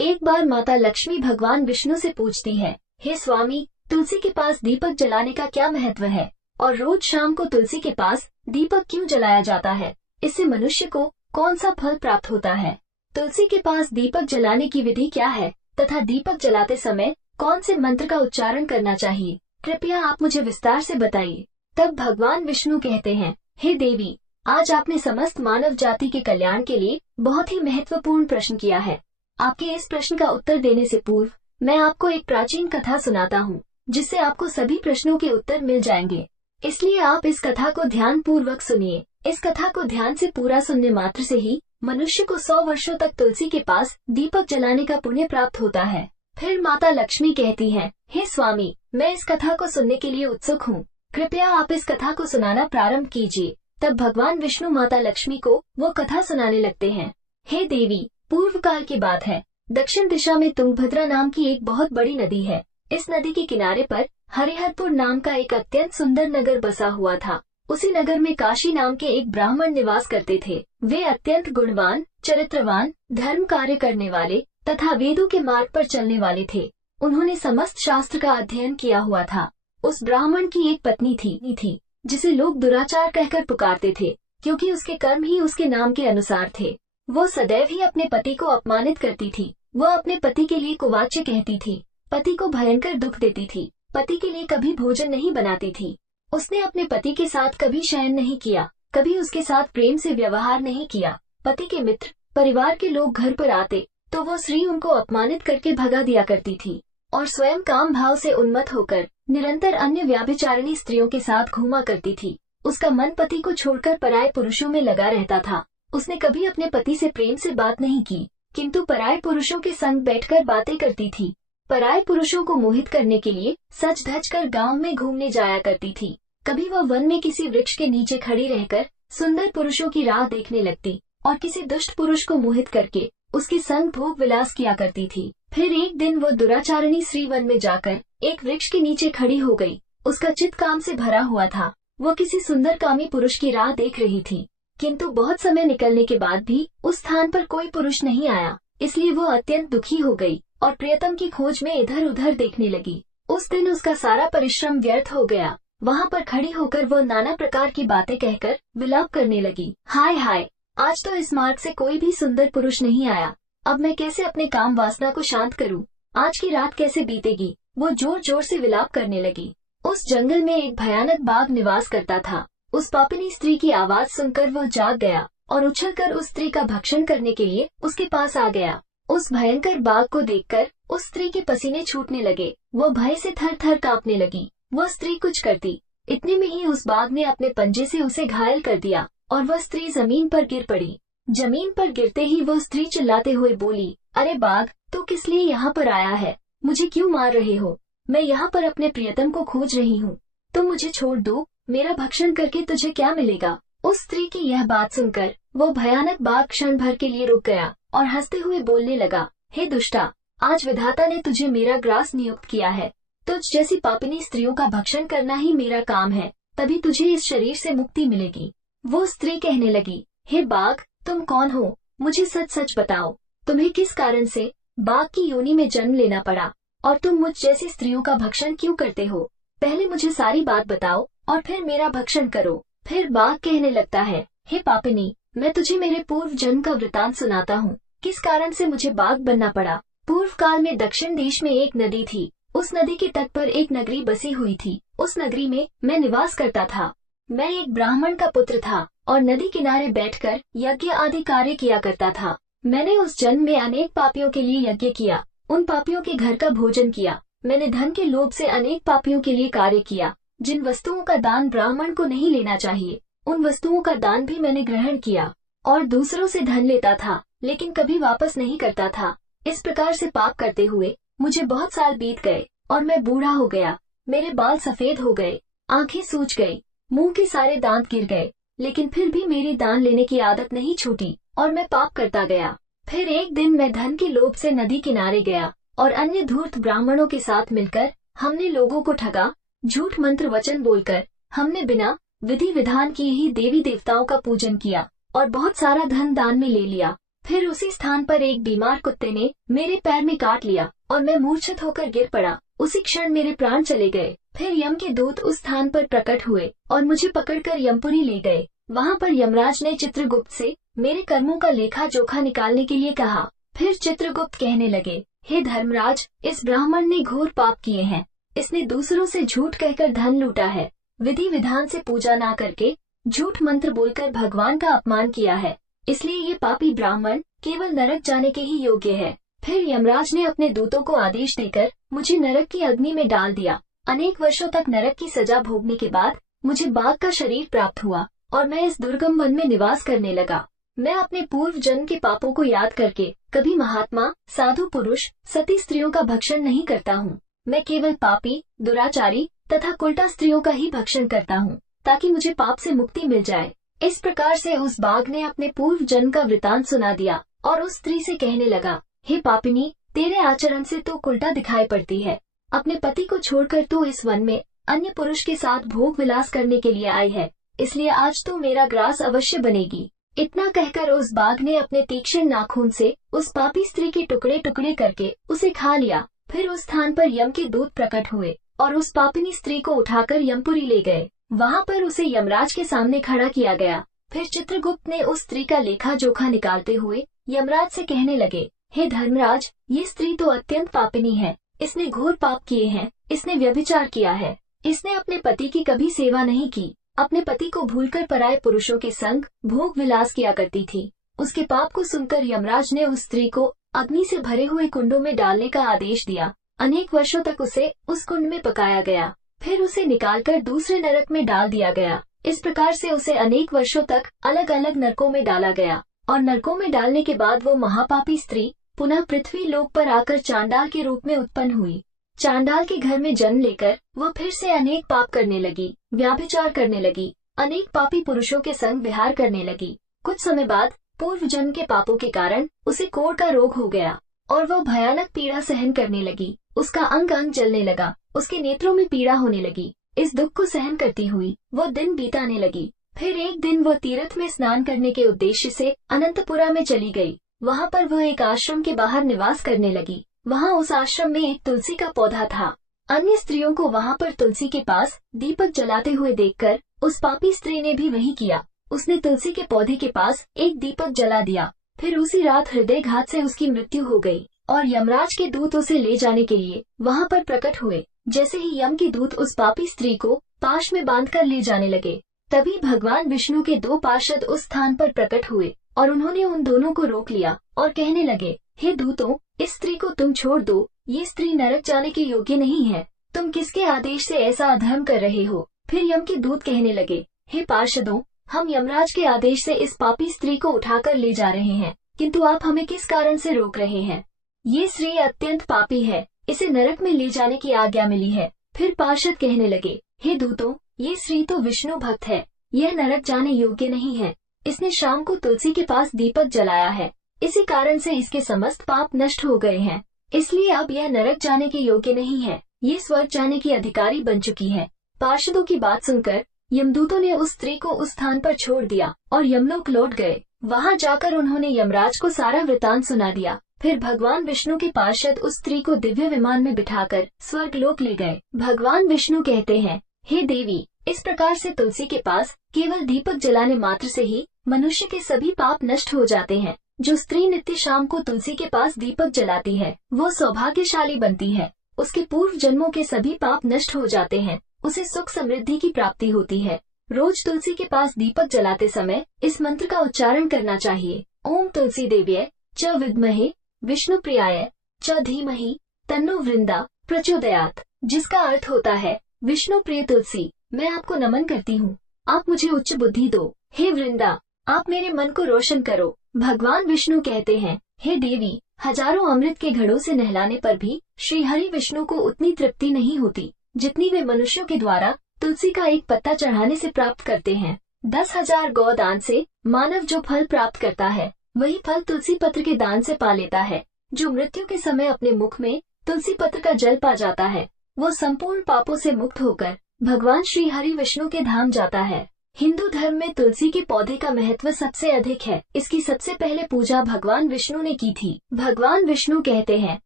एक बार माता लक्ष्मी भगवान विष्णु से पूछती है, हे स्वामी, तुलसी के पास दीपक जलाने का क्या महत्व है और रोज शाम को तुलसी के पास दीपक क्यों जलाया जाता है? इससे मनुष्य को कौन सा फल प्राप्त होता है? तुलसी के पास दीपक जलाने की विधि क्या है तथा दीपक जलाते समय कौन से मंत्र का उच्चारण करना चाहिए? कृपया आप मुझे विस्तार से बताइए। तब भगवान विष्णु कहते हैं, हे देवी, आज आपने समस्त मानव जाति के कल्याण के लिए बहुत ही महत्वपूर्ण प्रश्न किया है। आपके इस प्रश्न का उत्तर देने से पूर्व मैं आपको एक प्राचीन कथा सुनाता हूँ, जिससे आपको सभी प्रश्नों के उत्तर मिल जाएंगे। इसलिए आप इस कथा को ध्यान पूर्वक सुनिए। इस कथा को ध्यान से पूरा सुनने मात्र से ही मनुष्य को 100 वर्षों तक तुलसी के पास दीपक जलाने का पुण्य प्राप्त होता है। फिर माता लक्ष्मी कहती हैं, हे स्वामी, मैं इस कथा को सुनने के लिए उत्सुक हूँ। कृपया आप इस कथा को सुनाना प्रारंभ कीजिए। तब भगवान विष्णु माता लक्ष्मी को वो कथा सुनाने लगते हैं। हे देवी, पूर्व काल की बात है। दक्षिण दिशा में तुंगभद्रा नाम की एक बहुत बड़ी नदी है। इस नदी के किनारे पर हरिहरपुर नाम का एक अत्यंत सुंदर नगर बसा हुआ था। उसी नगर में काशी नाम के एक ब्राह्मण निवास करते थे। वे अत्यंत गुणवान, चरित्रवान, धर्म कार्य करने वाले तथा वेदों के मार्ग पर चलने वाले थे। उन्होंने समस्त शास्त्र का अध्ययन किया हुआ था। उस ब्राह्मण की एक पत्नी थी जिसे लोग दुराचार कहकर पुकारते थे, क्योंकि उसके कर्म ही उसके नाम के अनुसार थे। वो सदैव ही अपने पति को अपमानित करती थी। वह अपने पति के लिए कुवाच्य कहती थी, पति को भयंकर दुख देती थी, पति के लिए कभी भोजन नहीं बनाती थी। उसने अपने पति के साथ कभी शयन नहीं किया, कभी उसके साथ प्रेम से व्यवहार नहीं किया। पति के मित्र, परिवार के लोग घर पर आते तो वो स्त्री उनको अपमानित करके भगा दिया करती थी और स्वयं काम भाव से उन्मत्त होकर निरंतर अन्य व्याभिचारिणी स्त्रियों के साथ घूमा करती थी। उसका मन पति को छोड़कर पराये पुरुषों में लगा रहता था। उसने कभी अपने पति से प्रेम से बात नहीं की, किंतु पराये पुरुषों के संग बैठकर बातें करती थी। पराये पुरुषों को मोहित करने के लिए सज धज कर गाँव में घूमने जाया करती थी। कभी वह वन में किसी वृक्ष के नीचे खड़ी रहकर सुंदर पुरुषों की राह देखने लगती और किसी दुष्ट पुरुष को मोहित करके उसके संग भोग विलास किया करती थी। फिर एक दिन वह दुराचारिणी स्त्री वन में जाकर एक वृक्ष के नीचे खड़ी हो गई। उसका चित्त काम से भरा हुआ था। वह किसी सुंदर कामी पुरुष की राह देख रही थी, किंतु बहुत समय निकलने के बाद भी उस स्थान पर कोई पुरुष नहीं आया। इसलिए वो अत्यंत दुखी हो गई और प्रियतम की खोज में इधर उधर देखने लगी। उस दिन उसका सारा परिश्रम व्यर्थ हो गया। वहाँ पर खड़ी होकर वो नाना प्रकार की बातें कहकर विलाप करने लगी। हाय हाय, आज तो इस मार्ग से कोई भी सुंदर पुरुष नहीं आया। अब मैं कैसे अपने काम वासना को शांत करूं? आज की रात कैसे बीतेगी? वो जोर जोर से विलाप करने लगी। उस जंगल में एक भयानक बाघ निवास करता था। उस पापिनी स्त्री की आवाज सुनकर वह जाग गया और उछलकर उस स्त्री का भक्षण करने के लिए उसके पास आ गया। उस भयंकर बाघ को देखकर उस स्त्री के पसीने छूटने लगे। वह भय से थर थर कांपने लगी। वह स्त्री कुछ करती, इतने में ही उस बाघ ने अपने पंजे से उसे घायल कर दिया और वह स्त्री जमीन पर गिर पड़ी। जमीन पर गिरते ही वह स्त्री चिल्लाते हुए बोली, अरे बाघ, तू किस लिए यहाँ पर आया है? मुझे क्यों मार रहे हो? मैं यहाँ पर अपने प्रियतम को खोज रही हूँ। तुम मुझे छोड़ दो। मेरा भक्षण करके तुझे क्या मिलेगा? उस स्त्री की यह बात सुनकर वो भयानक बाघ क्षण भर के लिए रुक गया और हंसते हुए बोलने लगा, हे दुष्टा, आज विधाता ने तुझे मेरा ग्रास नियुक्त किया है। तुझ जैसी पापिनी स्त्रियों का भक्षण करना ही मेरा काम है, तभी तुझे इस शरीर से मुक्ति मिलेगी। वो स्त्री कहने लगी, हे बाघ, तुम कौन हो? मुझे सच सच बताओ, तुम्हें किस कारण से बाघ की योनि में जन्म लेना पड़ा और तुम मुझ जैसी स्त्रियों का भक्षण क्यों करते हो? पहले मुझे सारी बात बताओ और फिर मेरा भक्षण करो। फिर बाघ कहने लगता है, हे पापिनी, मैं तुझे मेरे पूर्व जन्म का वृतांत सुनाता हूँ, किस कारण से मुझे बाघ बनना पड़ा। पूर्व काल में दक्षिण देश में एक नदी थी। उस नदी के तट पर एक नगरी बसी हुई थी। उस नगरी में मैं निवास करता था। मैं एक ब्राह्मण का पुत्र था और नदी किनारे बैठकर यज्ञ आदि कार्य किया करता था। मैंने उस जन्म में अनेक पापियों के लिए यज्ञ किया, उन पापियों के घर का भोजन किया। मैंने धन के लोभ से अनेक पापियों के लिए कार्य किया। जिन वस्तुओं का दान ब्राह्मण को नहीं लेना चाहिए, उन वस्तुओं का दान भी मैंने ग्रहण किया और दूसरों से धन लेता था, लेकिन कभी वापस नहीं करता था। इस प्रकार से पाप करते हुए मुझे बहुत साल बीत गए और मैं बूढ़ा हो गया। मेरे बाल सफेद हो गए, आंखें सूज गई, मुंह के सारे दांत गिर गए, लेकिन फिर भी मेरी दान लेने की आदत नहीं छूटी और मैं पाप करता गया। फिर एक दिन मैं धन के लोभ से नदी किनारे गया और अन्य धूर्त ब्राह्मणों के साथ मिलकर हमने लोगों को ठगा। झूठ मंत्र वचन बोलकर हमने बिना विधि विधान किए ही देवी देवताओं का पूजन किया और बहुत सारा धन दान में ले लिया। फिर उसी स्थान पर एक बीमार कुत्ते ने मेरे पैर में काट लिया और मैं मूर्छित होकर गिर पड़ा। उसी क्षण मेरे प्राण चले गए। फिर यम के दूत उस स्थान पर प्रकट हुए और मुझे पकड़कर यमपुरी ले गए। वहाँ पर यमराज ने चित्रगुप्त से मेरे कर्मों का लेखा जोखा निकालने के लिए कहा। फिर चित्रगुप्त कहने लगे, हे धर्मराज, इस ब्राह्मण ने घोर पाप किए हैं। इसने दूसरों से झूठ कहकर धन लूटा है, विधि विधान से पूजा ना करके झूठ मंत्र बोलकर भगवान का अपमान किया है। इसलिए ये पापी ब्राह्मण केवल नरक जाने के ही योग्य है। फिर यमराज ने अपने दूतों को आदेश देकर मुझे नरक की अग्नि में डाल दिया। अनेक वर्षों तक नरक की सजा भोगने के बाद मुझे बाघ का शरीर प्राप्त हुआ और मैं इस दुर्गम वन में निवास करने लगा। मैं अपने पूर्व जन्म के पापों को याद करके कभी महात्मा, साधु पुरुष, सती स्त्रियों का भक्षण नहीं करता हूँ। मैं केवल पापी, दुराचारी तथा कुलटा स्त्रियों का ही भक्षण करता हूँ, ताकि मुझे पाप से मुक्ति मिल जाए। इस प्रकार से उस बाघ ने अपने पूर्व जन्म का वृतांत सुना दिया और उस स्त्री से कहने लगा, हे पापिनी, तेरे आचरण से तो उल्टा दिखाई पड़ती है। अपने पति को छोड़कर तू इस वन में अन्य पुरुष के साथ भोग विलास करने के लिए आई है, इसलिए आज तू मेरा ग्रास अवश्य बनेगी। इतना कहकर उस बाघ ने अपने तीक्ष्ण नाखून से उस पापी स्त्री के टुकड़े टुकड़े करके उसे खा लिया। फिर उस स्थान पर यम के दूत प्रकट हुए और उस पापिनी स्त्री को उठाकर यमपुरी ले गए। वहाँ पर उसे यमराज के सामने खड़ा किया गया। फिर चित्रगुप्त ने उस स्त्री का लेखा जोखा निकालते हुए यमराज से कहने लगे, हे धर्मराज, ये स्त्री तो अत्यंत पापिनी है। इसने घोर पाप किए हैं। इसने व्यभिचार किया है। इसने अपने पति की कभी सेवा नहीं की। अपने पति को भूलकर पराये पुरुषों के संग भोग विलास किया करती थी। उसके पाप को सुनकर यमराज ने उस स्त्री को अग्नि से भरे हुए कुंडों में डालने का आदेश दिया। अनेक वर्षों तक उसे उस कुंड में पकाया गया। फिर उसे निकालकर दूसरे नरक में डाल दिया गया। इस प्रकार से उसे अनेक वर्षों तक अलग अलग नरकों में डाला गया और नरकों में डालने के बाद वो महापापी स्त्री पुनः पृथ्वी लोक पर आकर चांडाल के रूप में उत्पन्न हुई। चांडाल के घर में जन्म लेकर वह फिर से अनेक पाप करने लगी, व्याभिचार करने लगी, अनेक पापी पुरुषों के संग विहार करने लगी। कुछ समय बाद पूर्व जन्म के पापों के कारण उसे कोढ़ का रोग हो गया और वह भयानक पीड़ा सहन करने लगी। उसका अंग अंग जलने लगा, उसके नेत्रों में पीड़ा होने लगी। इस दुख को सहन करती हुई वह दिन बीताने लगी। फिर एक दिन वह तीर्थ में स्नान करने के उद्देश्य से अनंतपुरा में चली गई। वहाँ पर वह एक आश्रम के बाहर निवास करने लगी। वहाँ उस आश्रम में एक तुलसी का पौधा था। अन्य स्त्रियों को वहाँ पर तुलसी के पास दीपक जलाते हुए देखकर उस पापी स्त्री ने भी वही किया। उसने तुलसी के पौधे के पास एक दीपक जला दिया। फिर उसी रात हृदयघात से उसकी मृत्यु हो गई और यमराज के दूत उसे ले जाने के लिए वहाँ पर प्रकट हुए। जैसे ही यम के दूत उस पापी स्त्री को पाश में बांधकर ले जाने लगे, तभी भगवान विष्णु के दो पार्षद उस स्थान पर प्रकट हुए और उन्होंने उन दोनों को रोक लिया और कहने लगे, हे दूतों, इस स्त्री को तुम छोड़ दो। ये स्त्री नरक जाने के योग्य नहीं है। तुम किसके आदेश से ऐसा अधर्म कर रहे हो? फिर यम के दूत कहने लगे, हे पार्षदों, हम यमराज के आदेश से इस पापी स्त्री को उठाकर ले जा रहे हैं, किंतु आप हमें किस कारण से रोक रहे हैं? ये स्त्री अत्यंत पापी है, इसे नरक में ले जाने की आज्ञा मिली है। फिर पार्षद कहने लगे, हे दूतों, ये स्त्री तो विष्णु भक्त है, यह नरक जाने योग्य नहीं है। इसने शाम को तुलसी के पास दीपक जलाया है, इसी कारण से इसके समस्त पाप नष्ट हो गए हैं। इसलिए अब यह नरक जाने के योग्य नहीं है, ये स्वर्ग जाने की अधिकारी बन चुकी है। पार्षदों की बात सुनकर यमदूतों ने उस स्त्री को उस स्थान पर छोड़ दिया और यमलोक लौट गए। वहाँ जाकर उन्होंने यमराज को सारा वृतांत सुना दिया। फिर भगवान विष्णु के पार्षद उस स्त्री को दिव्य विमान में बिठाकर स्वर्ग लोक ले गए। भगवान विष्णु कहते हैं, हे देवी, इस प्रकार से तुलसी के पास केवल दीपक जलाने मात्र से ही मनुष्य के सभी पाप नष्ट हो जाते हैं। जो स्त्री नित्य शाम को तुलसी के पास दीपक जलाती है, वो सौभाग्यशाली बनती है। उसके पूर्व जन्मों के सभी पाप नष्ट हो जाते हैं। उसे सुख समृद्धि की प्राप्ति होती है। रोज तुलसी के पास दीपक जलाते समय इस मंत्र का उच्चारण करना चाहिए। ओम तुलसी देव्यै च विद्महे विष्णु प्रियाय च धीमहि तन्नो वृंदा प्रचोदयात्, जिसका अर्थ होता है, विष्णु प्रिय तुलसी, मैं आपको नमन करती हूँ, आप मुझे उच्च बुद्धि दो। हे वृंदा, आप मेरे मन को रोशन करो। भगवान विष्णु कहते हैं, हे देवी, हजारों अमृत के घड़ों से नहलाने पर भी श्री हरि विष्णु को उतनी तृप्ति नहीं होती जितनी वे मनुष्यों के द्वारा तुलसी का एक पत्ता चढ़ाने से प्राप्त करते हैं। 10,000 गौ दान से मानव जो फल प्राप्त करता है, वही फल तुलसी पत्र के दान से पा लेता है। जो मृत्यु के समय अपने मुख में तुलसी पत्र का जल पा जाता है, वो संपूर्ण पापों से मुक्त होकर भगवान श्री हरि विष्णु के धाम जाता है। हिंदू धर्म में तुलसी के पौधे का महत्व सबसे अधिक है। इसकी सबसे पहले पूजा भगवान विष्णु ने की थी। भगवान विष्णु कहते हैं,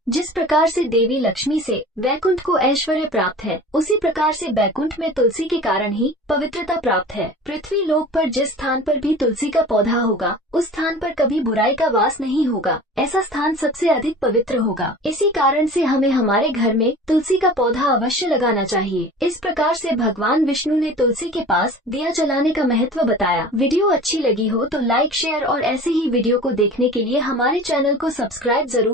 जिस प्रकार से देवी लक्ष्मी से वैकुंठ को ऐश्वर्य प्राप्त है, उसी प्रकार से बैकुंठ में तुलसी के कारण ही पवित्रता प्राप्त है। पृथ्वी लोक पर जिस स्थान पर भी तुलसी का पौधा होगा, उस स्थान पर कभी बुराई का वास नहीं होगा। ऐसा स्थान सबसे अधिक पवित्र होगा। इसी कारण से हमें हमारे घर में तुलसी का पौधा अवश्य लगाना चाहिए। इस प्रकार से भगवान विष्णु ने तुलसी के पास दिया जलाने का महत्व बताया। वीडियो अच्छी लगी हो तो लाइक, शेयर और ऐसे ही वीडियो को देखने के लिए हमारे चैनल को सब्सक्राइब जरूर